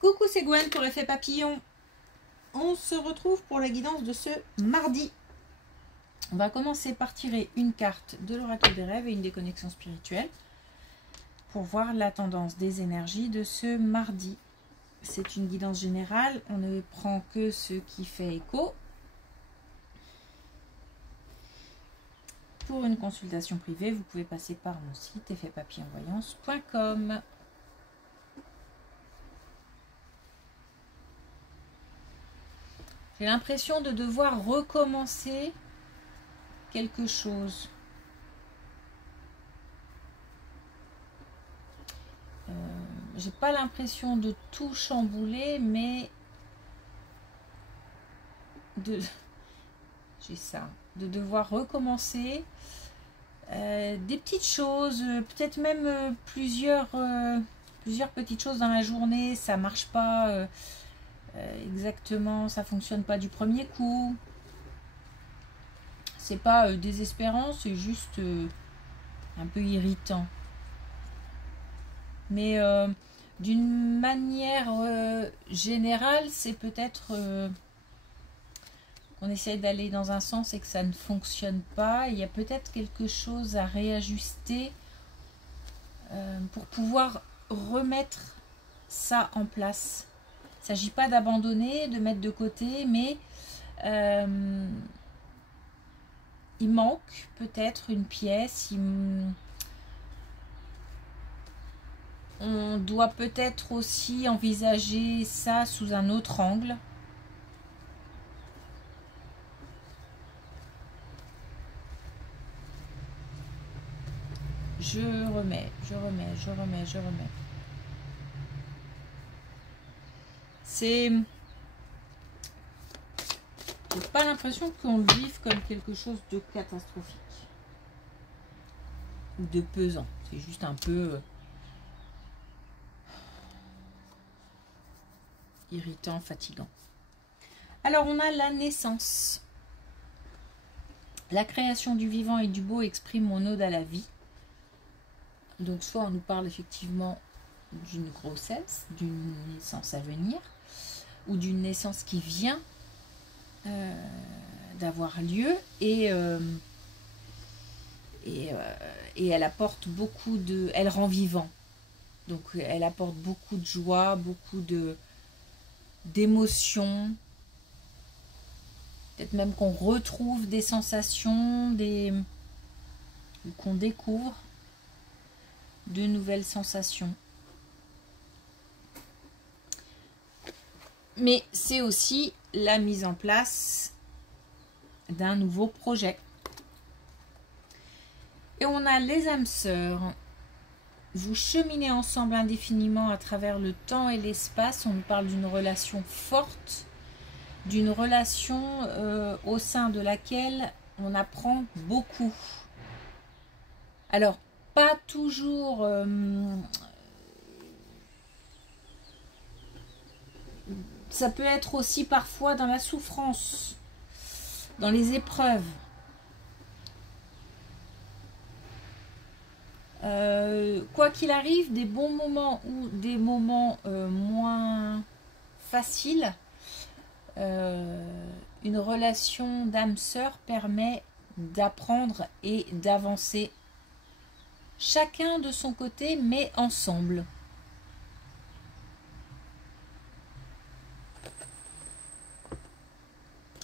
Coucou, c'est Gwen pour l'effet papillon. On se retrouve pour la guidance de ce mardi. On va commencer par tirer une carte de l'oracle des rêves et une des connexions spirituelles pour voir la tendance des énergies de ce mardi. C'est une guidance générale, on ne prend que ce qui fait écho. Pour une consultation privée, vous pouvez passer par mon site effetpapillonvoyance.com. J'ai l'impression de devoir recommencer quelque chose. J'ai pas l'impression de tout chambouler, mais j'ai ça, de devoir recommencer des petites choses, peut-être même plusieurs petites choses dans la journée. Ça marche pas exactement, ça fonctionne pas du premier coup. C'est pas désespérant, c'est juste un peu irritant. Mais d'une manière générale, c'est peut-être qu'on essaie d'aller dans un sens et que ça ne fonctionne pas. Il y a peut-être quelque chose à réajuster pour pouvoir remettre ça en place. Il ne s'agit pas d'abandonner, de mettre de côté, mais il manque peut-être une pièce. On doit peut-être aussi envisager ça sous un autre angle. Je remets. J'ai pas l'impression qu'on le vive comme quelque chose de catastrophique ou de pesant. C'est juste un peu irritant, fatigant. Alors on a la naissance. La création du vivant et du beau exprime mon ode à la vie. Donc soit on nous parle effectivement d'une grossesse, d'une naissance à venir, ou d'une naissance qui vient d'avoir lieu, et elle apporte beaucoup de... Elle rend vivant. Donc elle apporte beaucoup de joie, beaucoup d'émotions. Peut-être même qu'on retrouve des sensations, ou qu'on découvre de nouvelles sensations. Mais c'est aussi la mise en place d'un nouveau projet. Et on a les âmes sœurs. Vous cheminez ensemble indéfiniment à travers le temps et l'espace. On nous parle d'une relation forte, d'une relation au sein de laquelle on apprend beaucoup. Alors, pas toujours ça peut être aussi parfois dans la souffrance, dans les épreuves. Quoi qu'il arrive, des bons moments ou des moments moins faciles, une relation d'âme sœur permet d'apprendre et d'avancer, chacun de son côté, mais ensemble.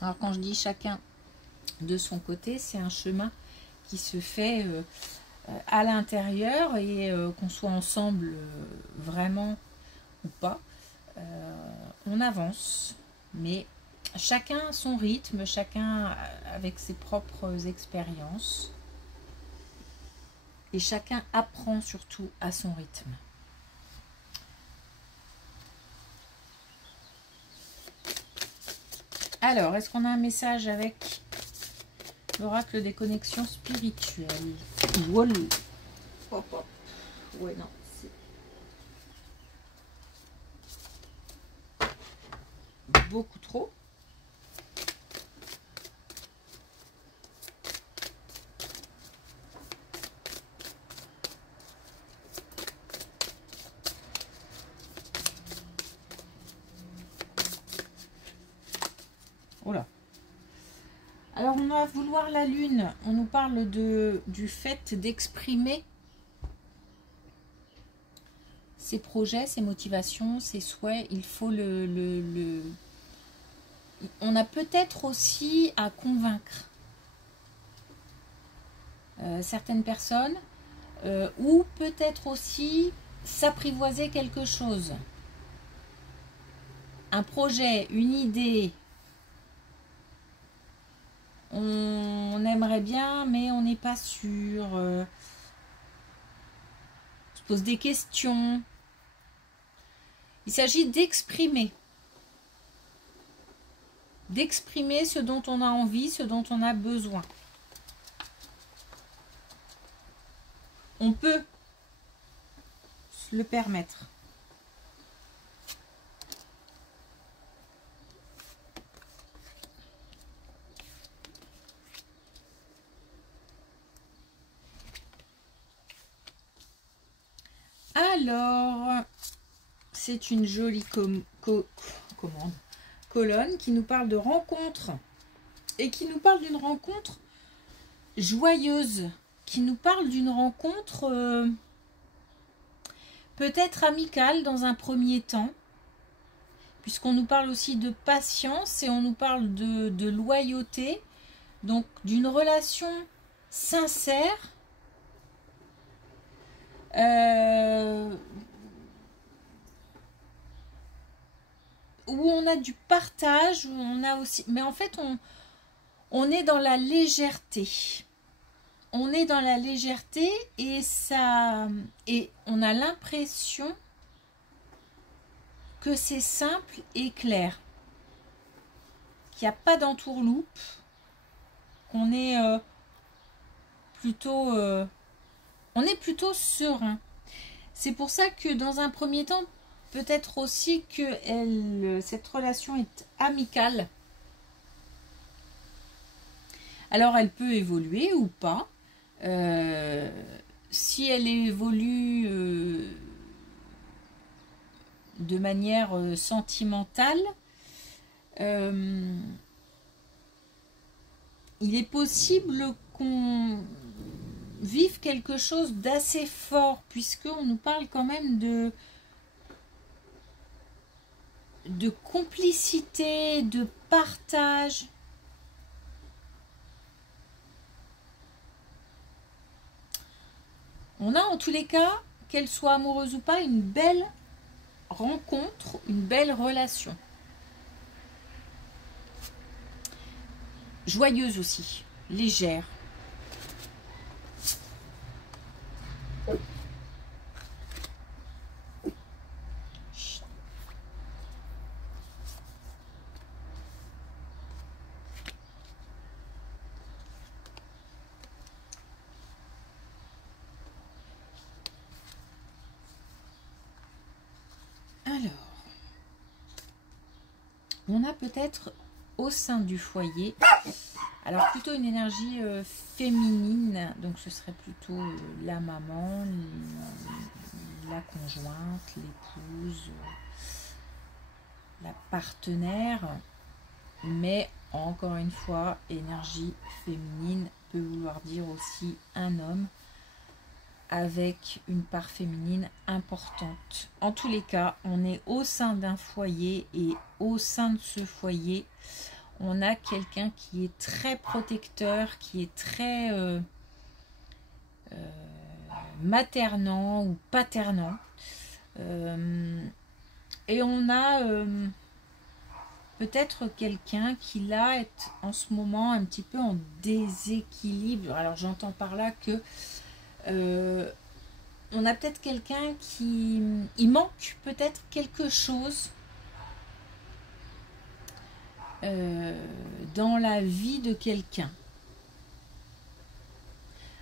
Alors quand je dis chacun de son côté, c'est un chemin qui se fait à l'intérieur, et qu'on soit ensemble vraiment ou pas, on avance, mais chacun à son rythme, chacun avec ses propres expériences, et chacun apprend surtout à son rythme. Alors, est-ce qu'on a un message avec l'oracle des connexions spirituelles? Wow. Hop, hop. Ouais, non. C'est beaucoup trop. va vouloir la lune, on nous parle du fait d'exprimer ses projets, ses motivations, ses souhaits. Il faut on a peut-être aussi à convaincre certaines personnes ou peut-être aussi s'apprivoiser quelque chose. Un projet, une idée, on aimerait bien mais on n'est pas sûr, on se pose des questions. Il s'agit d'exprimer ce dont on a envie, ce dont on a besoin. On peut se le permettre. Alors, c'est une jolie colonne qui nous parle de rencontre et qui nous parle d'une rencontre joyeuse, qui nous parle d'une rencontre peut-être amicale dans un premier temps, puisqu'on nous parle aussi de patience et on nous parle de loyauté, donc d'une relation sincère, où on a du partage, où on a aussi, mais en fait on est dans la légèreté. On est dans la légèreté et on a l'impression que c'est simple et clair, qu'il n'y a pas d'entourloupe, qu'on est plutôt serein. C'est pour ça que dans un premier temps, peut-être aussi que cette relation est amicale. Alors elle peut évoluer ou pas. Si elle évolue de manière sentimentale, il est possible qu'on vive quelque chose d'assez fort, puisqu'on nous parle quand même de complicité, de partage. On a en tous les cas, qu'elle soit amoureuse ou pas, une belle rencontre, une belle relation. Joyeuse aussi, légère. Alors, on a peut-être au sein du foyer, alors plutôt une énergie féminine, donc ce serait plutôt la maman, la conjointe, l'épouse, la partenaire, mais encore une fois, énergie féminine peut vouloir dire aussi un homme avec une part féminine importante. En tous les cas, on est au sein d'un foyer et au sein de ce foyer, on a quelqu'un qui est très protecteur, qui est très maternant ou paternant. Et on a peut-être quelqu'un qui là est en ce moment un petit peu en déséquilibre. Alors j'entends par là que on a peut-être quelqu'un qui... Il manque peut-être quelque chose dans la vie de quelqu'un.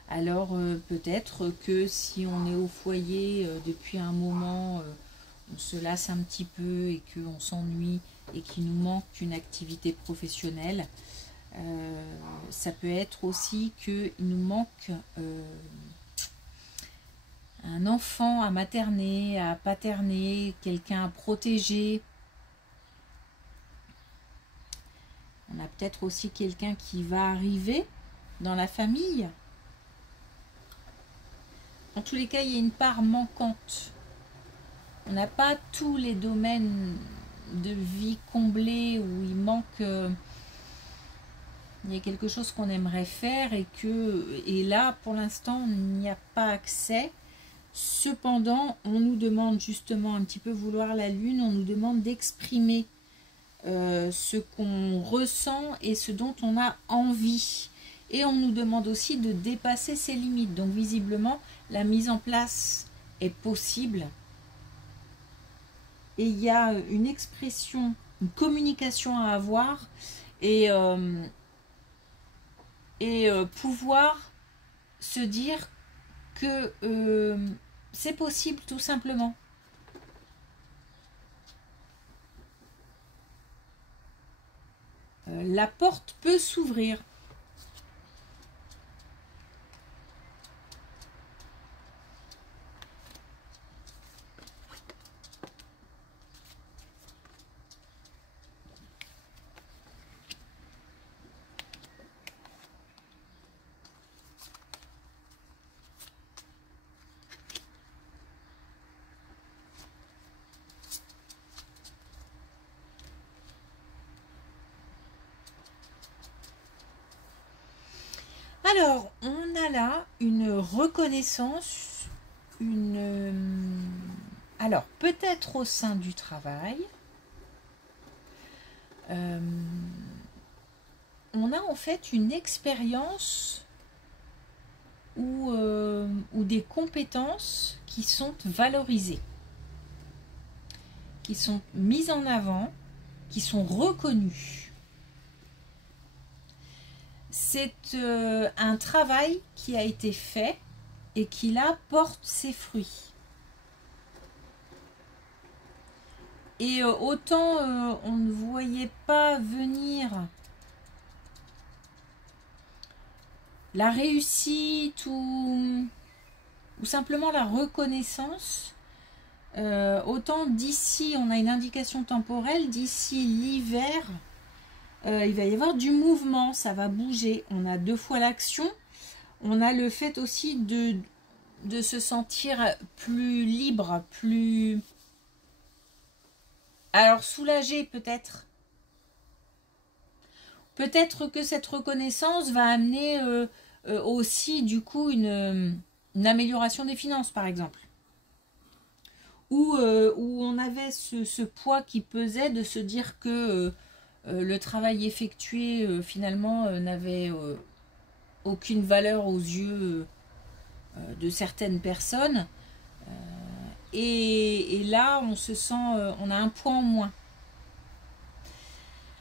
Alors peut-être que si on est au foyer depuis un moment, on se lasse un petit peu et qu'on s'ennuie et qu'il nous manque une activité professionnelle, ça peut être aussi qu'il nous manque un enfant à materner, à paterner, quelqu'un à protéger. On a peut-être aussi quelqu'un qui va arriver dans la famille. En tous les cas, il y a une part manquante. On n'a pas tous les domaines de vie comblés où il manque... il y a quelque chose qu'on aimerait faire et là, pour l'instant, on n'y a pas accès. Cependant, on nous demande justement un petit peu vouloir la lune, on nous demande d'exprimer ce qu'on ressent et ce dont on a envie. Et on nous demande aussi de dépasser ses limites. Donc visiblement, la mise en place est possible. Et il y a une expression, une communication à avoir et pouvoir se dire que c'est possible tout simplement. La porte peut s'ouvrir. Alors, on a là une reconnaissance, alors, peut-être au sein du travail, on a en fait une expérience ou des compétences qui sont valorisées, qui sont mises en avant, qui sont reconnues. C'est un travail qui a été fait et qui là porte ses fruits. Et autant on ne voyait pas venir la réussite ou simplement la reconnaissance, autant d'ici, on a une indication temporelle, d'ici l'hiver, il va y avoir du mouvement, ça va bouger. On a 2 fois l'action. On a le fait aussi de se sentir plus libre, plus... Alors soulagé peut-être. Peut-être que cette reconnaissance va amener aussi du coup une amélioration des finances par exemple. Où on avait ce poids qui pesait de se dire que... le travail effectué finalement n'avait aucune valeur aux yeux de certaines personnes et là on se sent on a un poids en moins.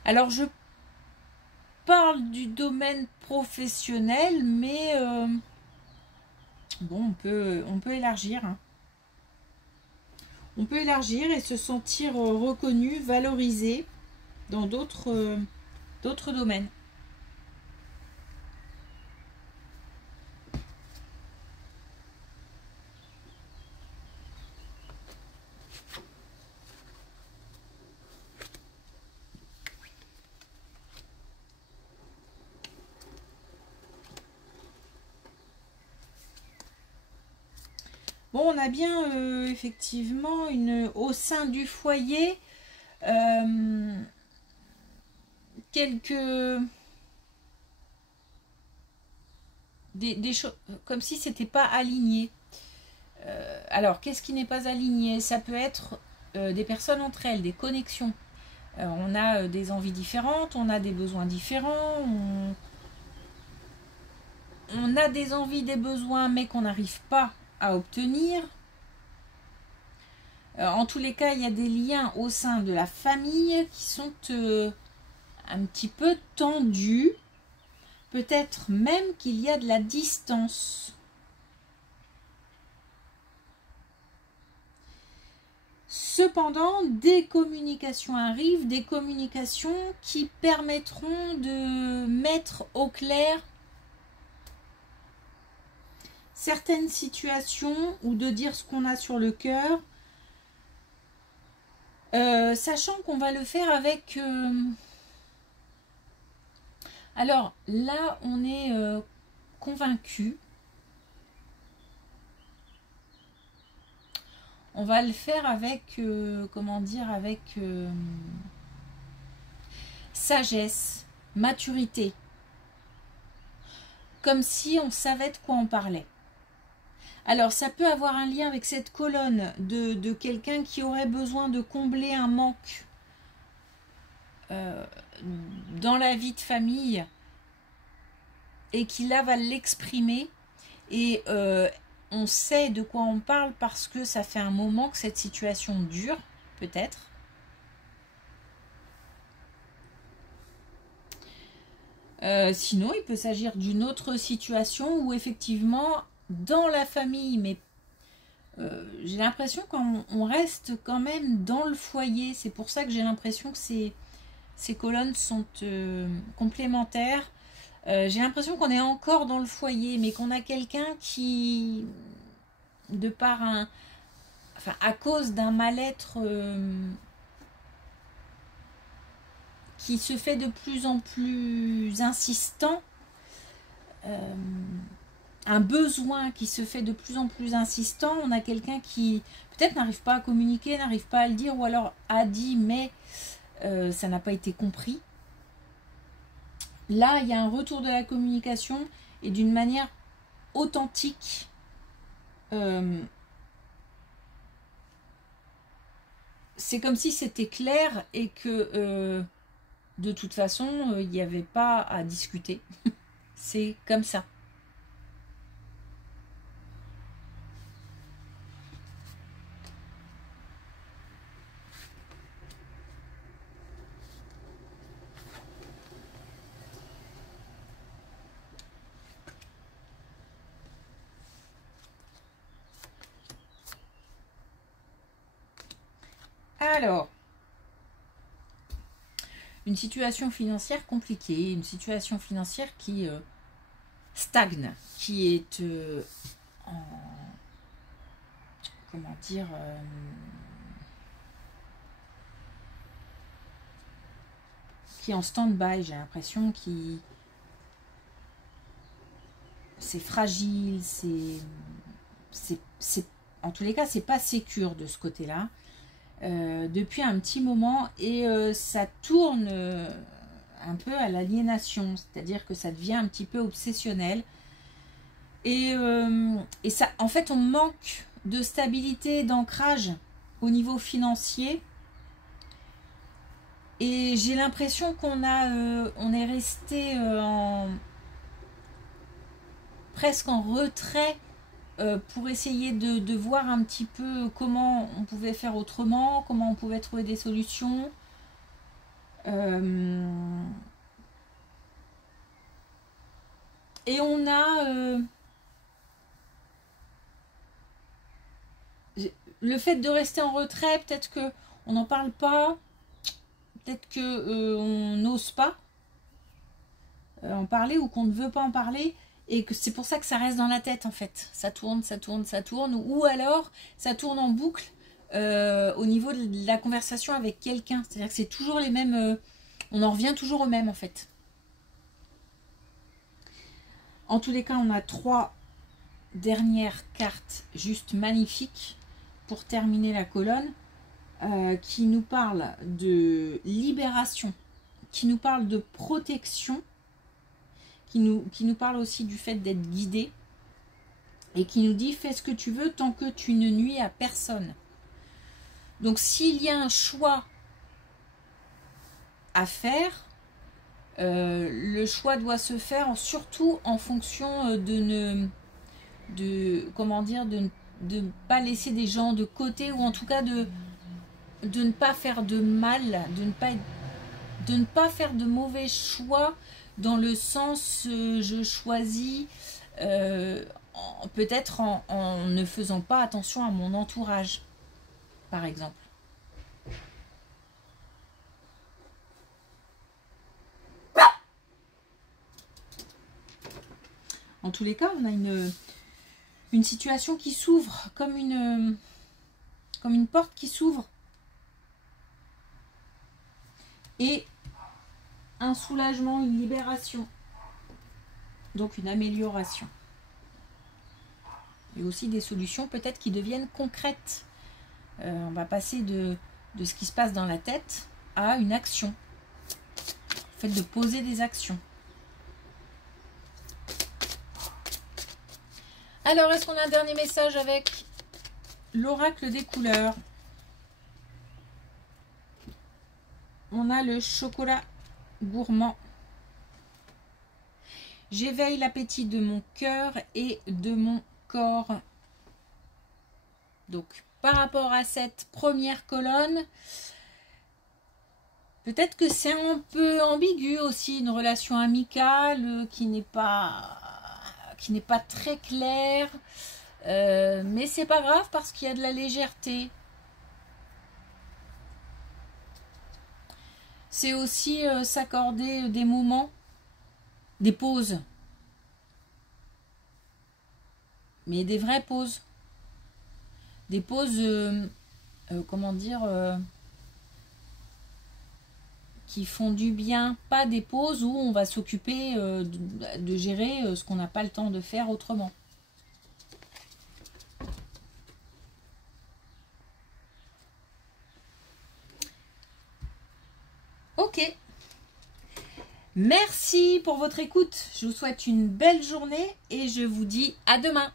Alors je parle du domaine professionnel mais bon on peut élargir hein. On peut élargir et se sentir reconnu, valorisé dans d'autres domaines. Bon, on a bien effectivement au sein du foyer quelques des choses comme si c'était pas aligné. Alors, qu'est-ce qui n'est pas aligné? Ça peut être des personnes entre elles, des connexions. On a des envies différentes, on a des besoins différents, on a des envies, des besoins, mais qu'on n'arrive pas à obtenir. En tous les cas, il y a des liens au sein de la famille qui sont un petit peu tendus. Peut-être même qu'il y a de la distance. Cependant, des communications arrivent, des communications qui permettront de mettre au clair certaines situations ou de dire ce qu'on a sur le cœur, sachant qu'on va le faire avec Alors là, on est convaincu. On va le faire avec, comment dire, avec sagesse, maturité. Comme si on savait de quoi on parlait. Alors, ça peut avoir un lien avec cette colonne de quelqu'un qui aurait besoin de combler un manque dans la vie de famille et qui là va l'exprimer. Et on sait de quoi on parle parce que ça fait un moment que cette situation dure, peut-être. Sinon, il peut s'agir d'une autre situation où effectivement, dans la famille, mais j'ai l'impression qu'on reste quand même dans le foyer. C'est pour ça que j'ai l'impression que ces colonnes sont complémentaires. J'ai l'impression qu'on est encore dans le foyer, mais qu'on a quelqu'un qui, de par enfin, à cause d'un mal-être qui se fait de plus en plus insistant, un besoin qui se fait de plus en plus insistant, on a quelqu'un qui peut-être n'arrive pas à communiquer, n'arrive pas à le dire, ou alors a dit mais ça n'a pas été compris. Là, il y a un retour de la communication et d'une manière authentique. C'est comme si c'était clair et que de toute façon, il n'y avait pas à discuter. C'est comme ça. Alors, une situation financière compliquée, une situation financière qui stagne, qui est en... comment dire qui est en stand-by, j'ai l'impression, qui... c'est fragile, c'est en tous les cas, c'est pas sécure de ce côté-là. Depuis un petit moment et ça tourne un peu à l'aliénation, c'est-à-dire que ça devient un petit peu obsessionnel et ça, en fait, on manque de stabilité, d'ancrage au niveau financier et j'ai l'impression qu'on est resté presque en retrait pour essayer de voir un petit peu comment on pouvait faire autrement, comment on pouvait trouver des solutions. Et on a le fait de rester en retrait, peut-être que on n'en parle pas, peut-être que on n'ose pas en parler ou qu'on ne veut pas en parler. Et que c'est pour ça que ça reste dans la tête en fait. Ça tourne, ça tourne, ça tourne. Ou alors ça tourne en boucle au niveau de la conversation avec quelqu'un. C'est-à-dire que c'est toujours les mêmes... on en revient toujours au même en fait. En tous les cas, on a 3 dernières cartes juste magnifiques pour terminer la colonne qui nous parlent de libération, qui nous parlent de protection, qui nous parle aussi du fait d'être guidé et qui nous dit fais ce que tu veux tant que tu ne nuis à personne. Donc s'il y a un choix à faire, le choix doit se faire surtout en fonction de ne pas laisser des gens de côté ou en tout cas de ne pas faire de mal, de ne pas faire de mauvais choix dans le sens je choisis peut-être en ne faisant pas attention à mon entourage, par exemple. En tous les cas, on a une situation qui s'ouvre comme une porte qui s'ouvre et un soulagement, une libération. Donc une amélioration. Et aussi des solutions peut-être qui deviennent concrètes. On va passer de ce qui se passe dans la tête à une action. Le fait de poser des actions. Alors, est-ce qu'on a un dernier message avec l'oracle des couleurs? On a le chocolat gourmand. J'éveille l'appétit de mon cœur et de mon corps. Donc, par rapport à cette première colonne, peut-être que c'est un peu ambigu aussi, une relation amicale qui n'est pas très claire. Mais c'est pas grave parce qu'il y a de la légèreté. C'est aussi s'accorder des moments, des pauses. Mais des vraies pauses. Des pauses, comment dire, qui font du bien. Pas des pauses où on va s'occuper de gérer ce qu'on n'a pas le temps de faire autrement. Ok. Merci pour votre écoute. Je vous souhaite une belle journée et je vous dis à demain.